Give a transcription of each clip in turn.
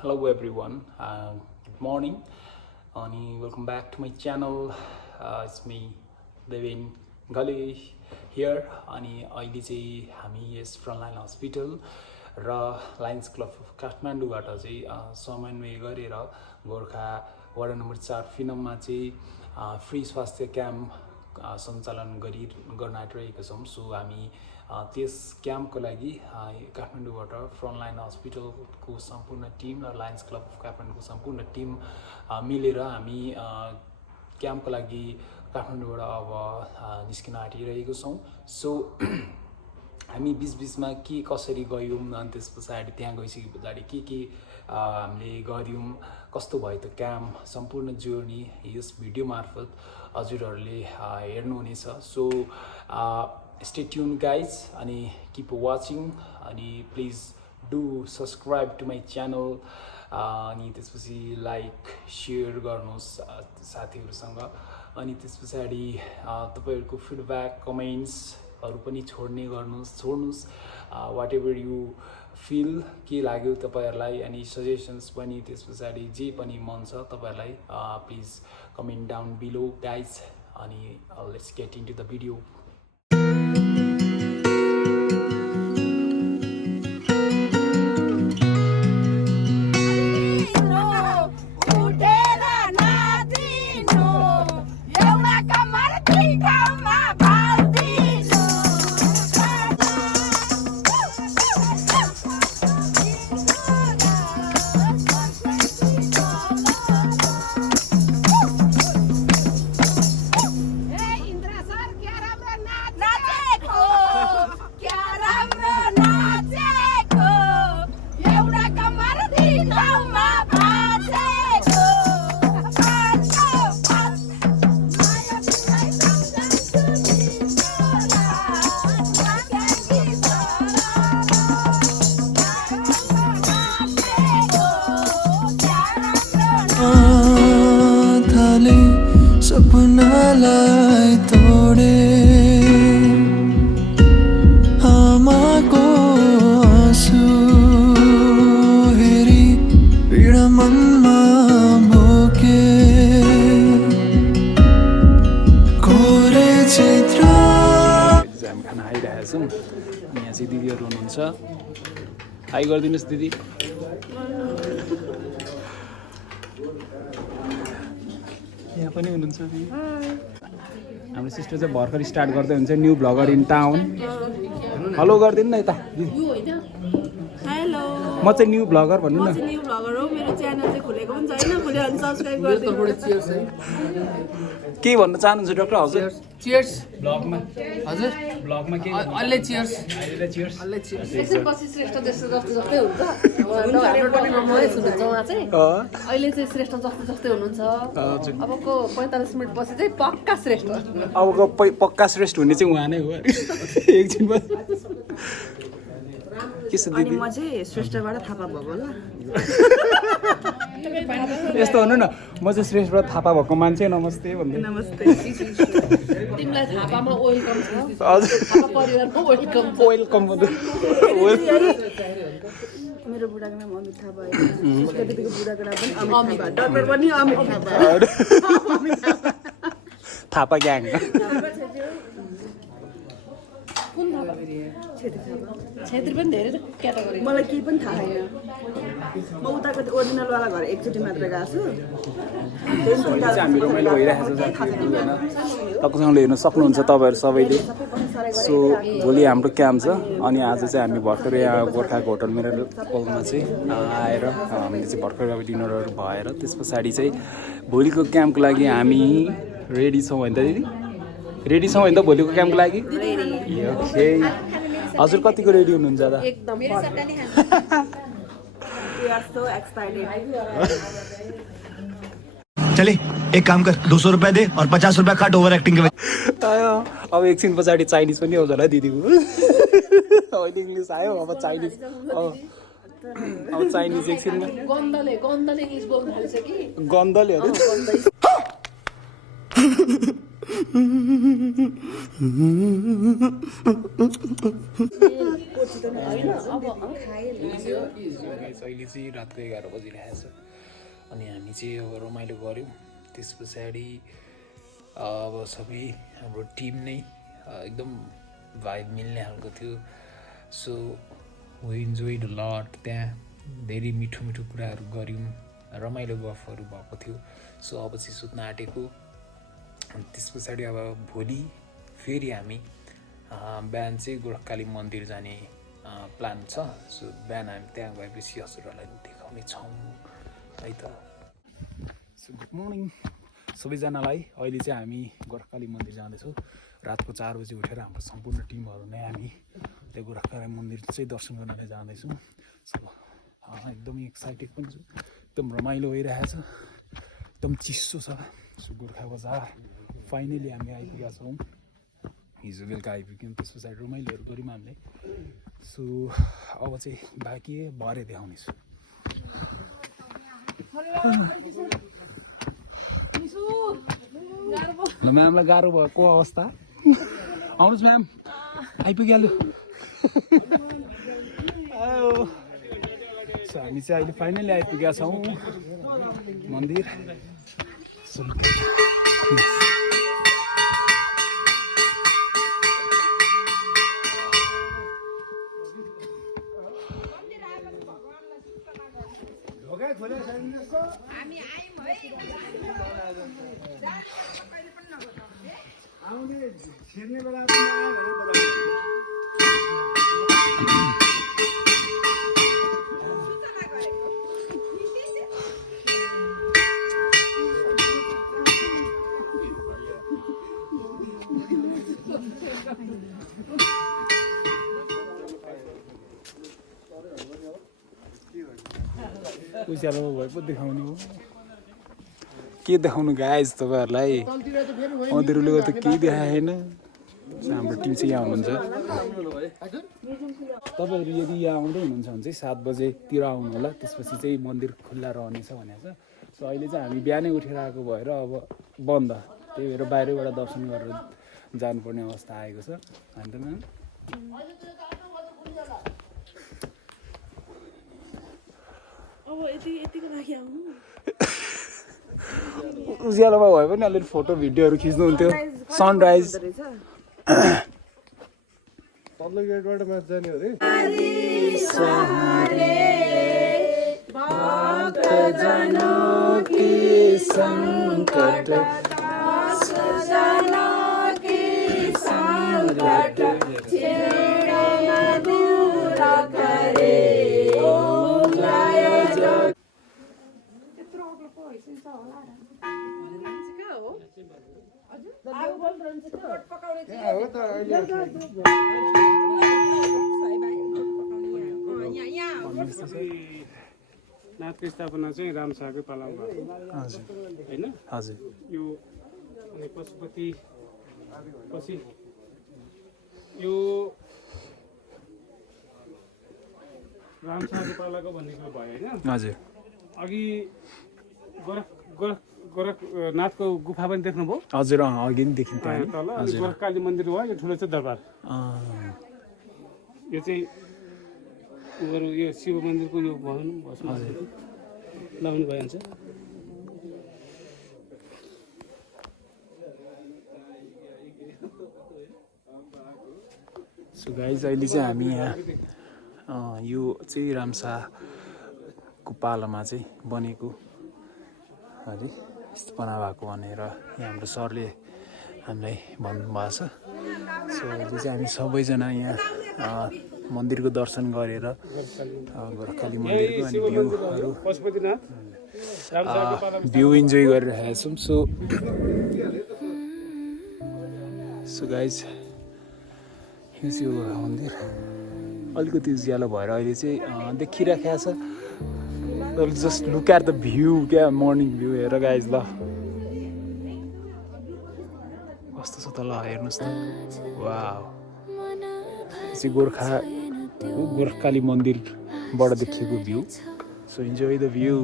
Hello everyone, good morning and welcome back to my channel. It's me Devin Gale here अनि अहिले चाहिँ हामी यस frontline hospital र Lions club of काठमाडौँबाट चाहिँ समन्वय गरेर गोर्खा वडा नम्बर 4 फिनममा चाहिँ फ्री स्वास्थ्य क्याम्प सञ्चालन गर्न आइरहेका छौँ। सो हामी त्यस क्याम्पको लागि काठमाडौँबाट फ्रन्टलाइन हस्पिटलको सम्पूर्ण टिम र लायन्स क्लब अफ काठमाडौँको सम्पूर्ण टिम मिलेर हामी क्याम्पको लागि काठमाडौँबाट अब निस्किन आँटिरहेको छौँ। सो हामी बीचमा के कसरी गयौँ अनि त्यस पछाडि त्यहाँ गइसके पछाडि के हामीले गऱ्यौँ, कस्तो भयो त क्याम्प, सम्पूर्ण जर्नी यस भिडियो मार्फत हजुरहरूले हेर्नुहुनेछ। सो stay tuned guys अनि keep watching अनि please do subscribe to my channel अनि त्यसपछि लाइक शेयर गर्नुहोस् साथीहरूसँग अनि त्यस पछाडि तपाईहरुको फिडब्याक कमेन्ट्सहरु पनि छोड्नुहोस् वाट एभर यु फिल के लाग्यो तपाईहरुलाई अनि सजेसन्स पनि त्यस पछाडि जे पनि मन छ तपाईहरुलाई please comment down below guys अनि let's get into the video. सपनालाई तोडे आमाको आँसु हेरी पीडा मनमा बोके कोरे चित्र हामी खाना खाइरहेका छौँ। यहाँ चाहिँ दिदीहरू हुनुहुन्छ, हाई गरिदिनुहोस् दिदी। यहाँ पनि हुनुहुन्छ हाम्रो सिस्टर चाहिँ भर्खर स्टार्ट गर्दै हुन्छ new bagger in town. Hello गरिदिनु न यता हेलो, म चाहिँ न्यू ब्लगर भन्नु न। न्यू ब्लगर हो, मेरो च्यानल चाहिँ खुलेको पनि छैन, खुल्यो भने सब्स्क्राइब गरिदिनु। के भन्न चाहनुहुन्छ डाक्टर हजुर? चियर्स ब्लगमा हजुर, ब्लगमा के अलि चियर्स अहिले चियर्स अलि चियर्स। एकछिन पछि श्रेष्ठ जस्तो जस्तै हुन्छ। हाम्रो टपिकमा महेश हुनुहुन्छ, उहाँ चाहिँ अहिले चाहिँ श्रेष्ठ जस्तै हुनुहुन्छ। अबको 45 मिनट पछि चाहिँ पक्का श्रेष्ठ। अबको पक्का श्रेष्ठ हुने चाहिँ उहाँ नै हो। एकछिन के छ अनि दिदी? म चाहिँ श्रेष्ठबाट थापा भएको ल। यस्तो हुनु न, म चाहिँ श्रेष्ठबाट थापा भएको मान्छे नमस्ते भन्दै। नमस्ते। तिमीलाई थापामा वेलकम छ। हजुर थापा परिवारमा वेलकम छ। वेलकम मेरो बुढाको नाम अमित थापा होइन, उसको दिदीको बुढाको नाम पनि अमित थापा, डक्टर पनि अमित थापा। थापा ग्याङ। कुन थापा? छेत्री थापा। छेत्री पनि धेरै क्याटेगोरी। मलाई केही पनि थाहा छैन, म उताको ओरिजिनलवाला घर एकचोटि मात्र गएको छु। हामी रमाइलो भइरहेको छ तपाईँसँगले हेर्न सक्नुहुन्छ तपाईँहरू सबैले। सो भोलि हाम्रो क्याम्प छ अनि आज चाहिँ हामी भर्खर यहाँ गोर्खाको होटल मिराकलमा चाहिँ आएर हामीले चाहिँ भर्खर अब डिनरहरू भएर त्यस पछाडि चाहिँ भोलिको क्याम्पको लागि हामी रेडी छौँ होइन त दिदी? रेडी छौँ होइन त भोलिको क्याम्पको लागि? ओके हजुर कतिको रेडी हुनुहुन्छ त? एकदम We are so excited. चले एक काम कर 200 रुपया दे और 50 रुपया काट ओभर एक्टिंग के वजह। अब एकछिन पछाडि चाइनिज पनि आउँछ होला दिदीको। अहिले इङ्ग्लिस आयो अब चाइनिज। अब चाइनिज एकछिनमा गन्धले इङ्ग्लिस बोल्न थालेछ कि गन्धले हो चितवन होइन अब अहिले चाहिँ रातको 11 बजिरहेको छ अनि हामी चाहिँ अब रमाइलो गऱ्यौँ। त्यस पछाडि अब सबै हाम्रो टिम नै एकदम भाइब मिल्ने खालको थियो। So we enjoyed a lot. त्यहाँ धेरै मिठो मिठो कुराहरू गऱ्यौँ, रमाइलो गफहरू भएको थियो। सो अब चाहिँ सुत्न आँटेको। अनि त्यस पछाडि अब भोलि फेरि हामी बिहान चाहिँ गोरखकाली मन्दिर जाने प्लान छ। सो बिहान हामी त्यहाँ गएपछि हजुरहरूलाई देखाउने छौँ है त। सो गुड मर्निङ सबैजनालाई। अहिले चाहिँ हामी गोरखकाली मन्दिर जाँदैछौँ। रातको 4 बजी उठेर हाम्रो सम्पूर्ण टिमहरू नै हामी त्यो गोरखकाली मन्दिर चाहिँ दर्शन गर्नलाई जाँदैछौँ। सो एकदमै एक्साइटेड पनि छु, एकदम रमाइलो भइरहेछ, एकदम चिसो छ। सो गोर्खा बजार फाइनली हामी आइपुगेका छौँ। हिजो बेलुका आइपुग्यौँ, त्यस पछाडि रमाइलोहरू गऱ्यौँ हामीले। सो अब चाहिँ बाँकी भरे देखाउनेछु। म्यामलाई गाह्रो भएको अवस्था। आउनुहोस् म्याम, आइपुगिहाल्यो। सो हामी चाहिँ अहिले फाइनली आइपुगेका छौँ मन्दिर। उज्यालोमा भए पो देखाउने हो। के देखाउनु गाइज तपाईँहरूलाई? अँध्यारोले त केही देखाएन। हाम्रो टिम चाहिँ यहाँ हुनुहुन्छ। तपाईँहरू यदि यहाँ आउँदै हुनुहुन्छ भने चाहिँ 7 बजेतिर आउनु होला। त्यसपछि चाहिँ मन्दिर खुल्ला रहनेछ भनेको छ। सो अहिले चाहिँ हामी बिहानै उठेर आएको भएर अब बन्द, त्यही भएर बाहिरबाट दर्शन गरेर जानुपर्ने अवस्था आएको छ। होइन त म्याम? उज्यालोमा भए पनि अलिअलि फोटो भिडियोहरू खिच्नुहुन्थ्यो। सनराइज तल्लो गेटबाट माथि जाने हो रे। नाथको स्थापना चाहिँ रामशाहकै पालामा भएको होइन? हजुर। यो अनि पशुपति पछि यो रामशाहको पालाको भन्ने कुरो भयो होइन? हजुर। अघि गोरखनाथको गुफा पनि देख्नुभयो? हजुर अघि नि देखिन्छ तल अनि गोरखकाली मन्दिर भयो। यो ठुलो चाहिँ दरबार। यो चाहिँ यो शिव मन्दिरको यो भस्म लगाउनु भइहाल्छ। सो गाइज अहिले चाहिँ हामी यहाँ यो चाहिँ रामशाहको पालामा चाहिँ बनेको अरे स्थापना भएको भनेर यहाँ हाम्रो सरले हामीलाई भन्नुभएको छ। सो अहिले चाहिँ हामी सबैजना यहाँ मन्दिरको दर्शन गरेर गोरखकाली मन्दिरको अनि भ्यूहरू भ्यू इन्जोय गरिरहेका छौँ। सो गाइज यो चाहिँ हो मन्दिर। अलिकति उज्यालो भएर अहिले चाहिँ देखिरहेको छ। Just look at the view क्या, मर्निङ भ्यू हेर गाइज। ल कस्तो छ त, ल हेर्नुहोस् त। वाउ, चाहिँ गोरखकाली मन्दिरबाट देखिएको view. So enjoy the view.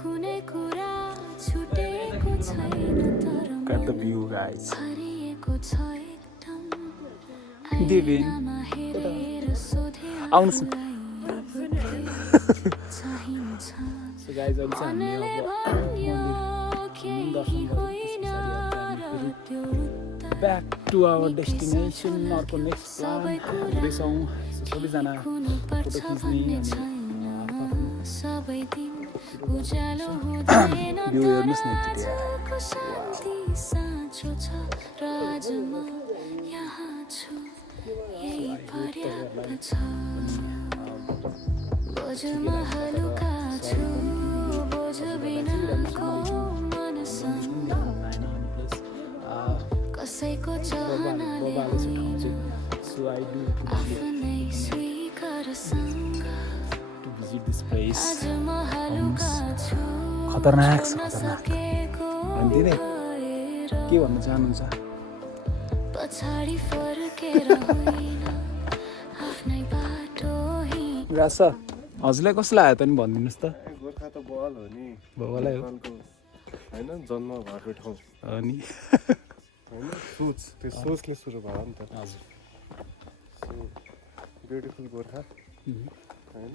कुनै कुरा छुटेको छैन। द भ्यू गाइज देवेन आउनुहोस् न सो गाइज अहिले चाहिँ हामीले दर्शन ब्याक टु आवर डेस्टिनेसन अर्को नेक्स्ट प्लान हुँदैछौँ सबैजना फोटो खिच्ने भ्यू हेर्नुहोस् न कसैको So I do to visit this place. खतरनाक छ खतरनाक अनि दिदी के भन्न चाहनुहुन्छ राज सर हजुरलाई कस्तो लाग्यो त नि भनिदिनुहोस् त गोर्खा त बवाल हो नि बवालै हो होइन जन्म भएको ठाउँ अनि होइन सोच त्यो सोचले सुरु भयो नि त हजुर ब्युटिफुल गोर्खा होइन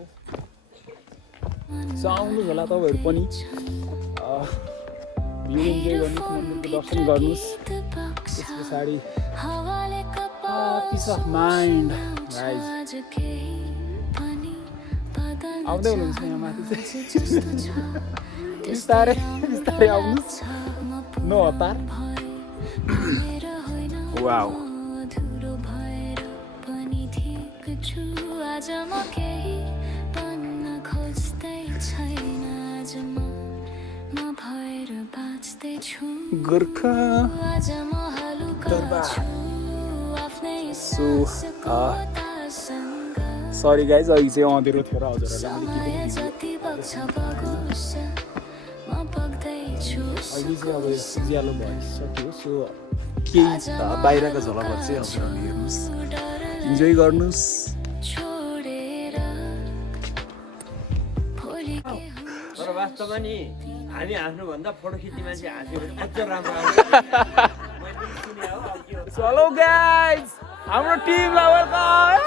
सो आउनुहोस् होला तपाईँहरू पनि भ्यू इन्जोय गर्नुहोस् मन्दिरको दर्शन गर्नुहोस् त्यस पछाडि पिस अफ माइन्ड गाइज आउँदै हुनुहुन्छ यहाँ माथि चाहिँ बिस्तारै बिस्तारै आउनुहोस् नो हतार वाउ गोर्खा दरबार सो सरी गाइज अहिले चाहिँ अँधेरो थियो र हजुरहरूलाई अहिले चाहिँ अब उज्यालो भइसक्यो सो केही बाहिरको झलकहरू चाहिँ हजुरहरूले हेर्नुहोस् इन्जोय गर्नुहोस् तर वास्तवमा नि हामी हाँस्नुभन्दा फोटो खिच्ने मान्छे हाँस्यो भने अझ राम्रो आउँछ हेलो गाइज हाम्रो टिमलाई वेलकम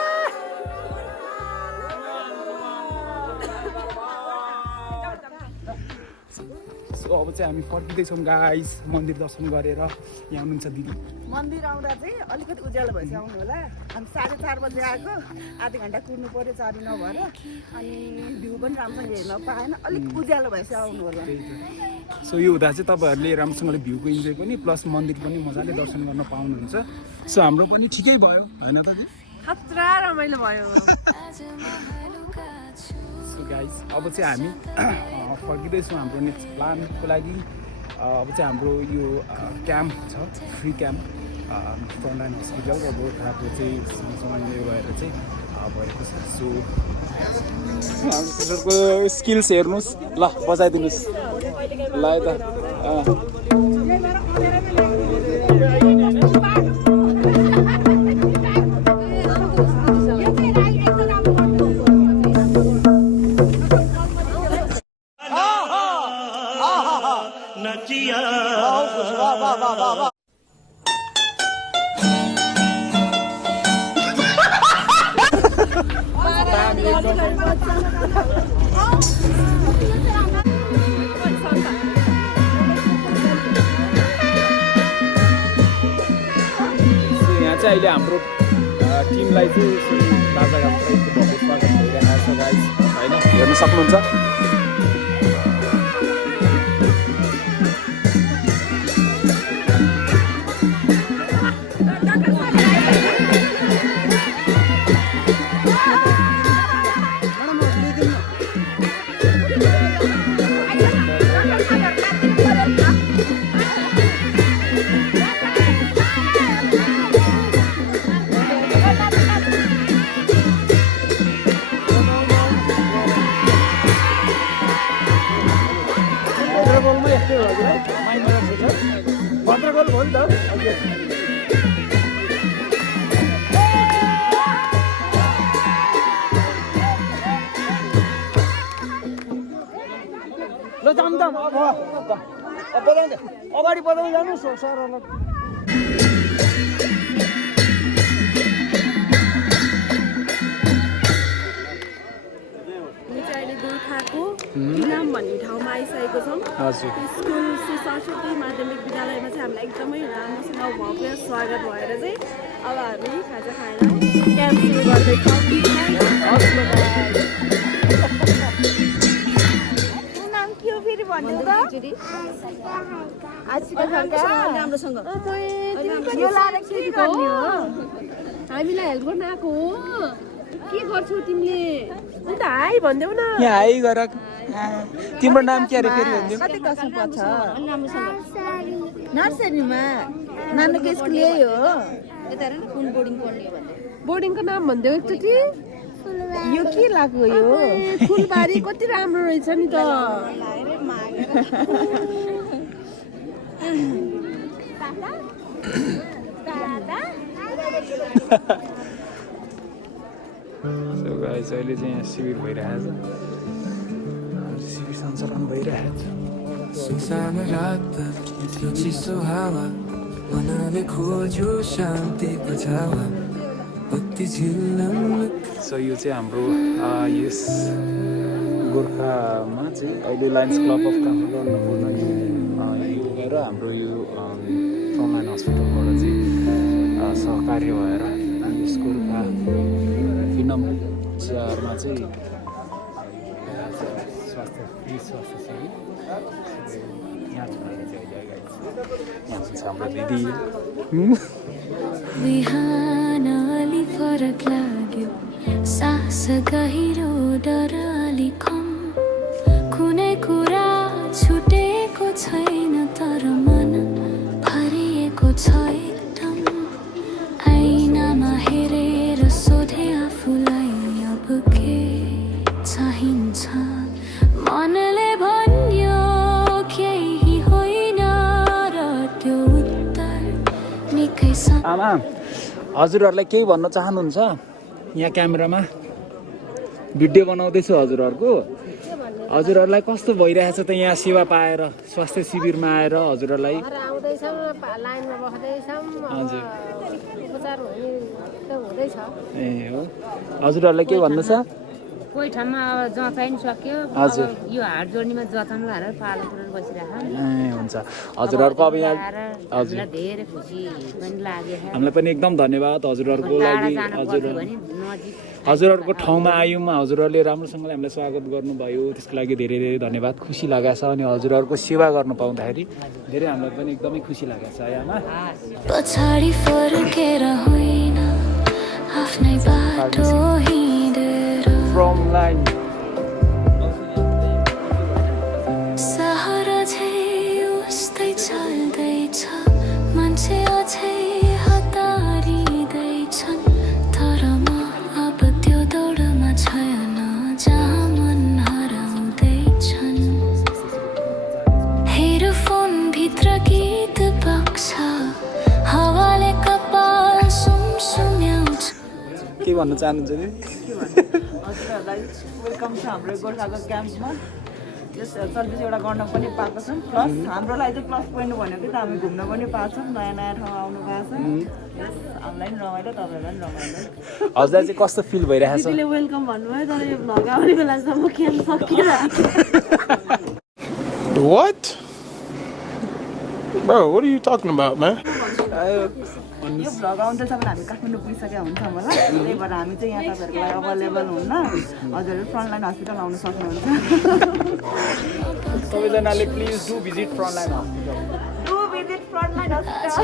सो अब चाहिँ हामी फर्किँदैछौँ गाइज मन्दिर दर्शन गरेर यहाँ हुनुहुन्छ दिदी मन्दिर आउँदा चाहिँ अलिकति उज्यालो भएपछि आउनु होला हामी 4:30 बजे आएको आधा घन्टा कुर्नु पऱ्यो 4 नभएर अनि भ्यू पनि राम्रोसँग हेर्न पाएन अलिक उज्यालो भएपछि आउनु होला सो यो हुँदा चाहिँ तपाईँहरूले राम्रोसँगले भ्यूको इन्जोय पनि प्लस मन्दिर पनि मजाले दर्शन गर्न पाउनुहुन्छ सो हाम्रो पनि ठिकै भयो होइन त खतरा रमाइलो भयो सो गाइज अब चाहिँ हामी फर्किँदैछौँ हाम्रो नेक्स्ट प्लानको लागि अब चाहिँ हाम्रो यो क्याम्प छ फ्री क्याम्प फ्रन्टलाइन हस्पिटल र गोर्खाको चाहिँ सँगसँगै भएर चाहिँ भएको छ सो हाम्रो स्किल्स हेर्नुहोस् ल बजाइदिनुहोस् ल यता अहिले हाम्रो टिमलाई चाहिँ राजाघाट भएको स्वागत भइरहेको छ गाइज होइन हेर्न सक्नुहुन्छ अगाडि बजाउनु जानुहोस् सरहरूलाई हामी चाहिँ अहिले गोर्खाको इनाम भन्ने ठाउँमा आइसकेको छौँ हजुर स्कुल श्री सरस्वती माध्यमिक विद्यालयमा चाहिँ हामीलाई एकदमै राम्रोसँग भव्य स्वागत भएर चाहिँ अब हामी खाजा खाएर क्याम्प सुरु गर्दैछौँ नाम के हो फेरि भन्नु त आशिका खड्का राम्रोसँग यो लाएर के गर्ने हो हामीलाई हेल्प गर्न आएको हो के गर्छौ तिमीले अन्त हाई भनिदेऊ न यहाँ हाई गर तिम्रो नाम के अरे फेरि भनिदेऊ कति कस्तो पर्छ नर्सरीमा नानीको स्कुल यही हो बोर्डिङको नाम भनिदेऊ एकचोटि यो के लाग्यो यो फुलबारी कति राम्रो रहेछ नि त सो गाइस अहिले चाहिँ यहाँ शिविर भइरहेछ शिविर सञ्चालन भइरहेछ सुनसान रात थियो चिसो हावा मनले खोज्यो शान्ति बचावा बत्ती झिल्लम सो यो चाहिँ हाम्रो यस गोर्खामा चाहिँ अहिले लायन्स क्लब अफ काठमाडौँ लिएर हाम्रो यो फ्रन्टलाइन हस्पिटलबाट चाहिँ सहकार्य भएर यस गोर्खा फिनम चारमा चाहिँ स्वास्थ्य शिविर यहाँ छ हाम्रो दिदी बिहान अलि फरक लाग्यो सास गहिरो डर अलि कम कुनै कुरा छुटेको छैन तर मन भरिएको छ एकदम ऐनामा हेरेर सोधे आफूलाई अब के चाहिन्छ मनले भन्यो केही होइन र त्यो उत्तर निकै आमा हजुरहरूलाई केही भन्न चाहनुहुन्छ यहाँ क्यामेरामा भिडियो बनाउँदैछु हजुरहरूको हजुरहरूलाई कस्तो भइरहेछ त यहाँ सेवा पाएर स्वास्थ्य शिविरमा आएर हजुरहरूलाई आउँदैछौँ लाइनमा बस्दैछौँ हजुर उपचार हुँदैछ ए हो हजुरहरूलाई के भन्नु छ कोही ठाउँमा अब जता नि सक्यो हजुर यो हात जोड्नेमा जताउनु भनेर पालो पुऱ्याउनु बसिरहेको ए हुन्छ हजुरहरूको अब यहाँ हजुर धेरै खुसी पनि लाग्यो हामीलाई पनि एकदम धन्यवाद हजुरहरूको लागि हजुरहरूको ठाउँमा आयौँ हजुरहरूले राम्रोसँगले हामीलाई स्वागत गर्नुभयो त्यसको लागि धेरै धेरै धन्यवाद खुसी लागेको छ अनि हजुरहरूको सेवा गर्नु पाउँदाखेरि धेरै हामीलाई पनि एकदमै खुसी लागेको छ आमा पछाडि फर्केर होइन आफ्नै बाटो हिँडेर फ्रम लाइन सहर झै उस्तै चल्दैछ मान्छे अझै हतारिँदैछन् तर म अब त्यो दौडमा छैन जहाँ मन हराउँदैछन् हेडफोन भित्र गीत बग्छ हावाले कपाल सुमसुम्याउँछ के भन्न चाहनुहुन्छ नि हजुरहरूलाई वेलकम छ हाम्रो गोर्खाको क्याम्पमा यस सर्भिस एउटा गर्न पनि पाएको छौँ प्लस हाम्रो लागि चाहिँ प्लस पोइन्ट भनेको त हामी घुम्न पनि पाएको छौँ नयाँ नयाँ ठाउँ आउनु भएको छ यस हामीलाई पनि रमाइलो तपाईँहरूलाई पनि रमाइलो हजुरलाई चाहिँ कस्तो फिल भइरहेछ दिदीले वेलकम भन्नुभयो तर यो भ्लग आउने बेलासम्म क्याम्प सकिएर What? Bro, what are you talking about, man? यो भ्लग आउँदैछ भने हामी काठमाडौँ पुगिसकेका हुन्छौँ होला त्यही भएर हामी चाहिँ यहाँ तपाईँहरूको लागि अभाइलेबल हुन्न हजुरहरू फ्रन्टलाइन हस्पिटल आउनु सक्नुहुन्छ सबैजनाले please do visit frontline hospital do visit frontline hospital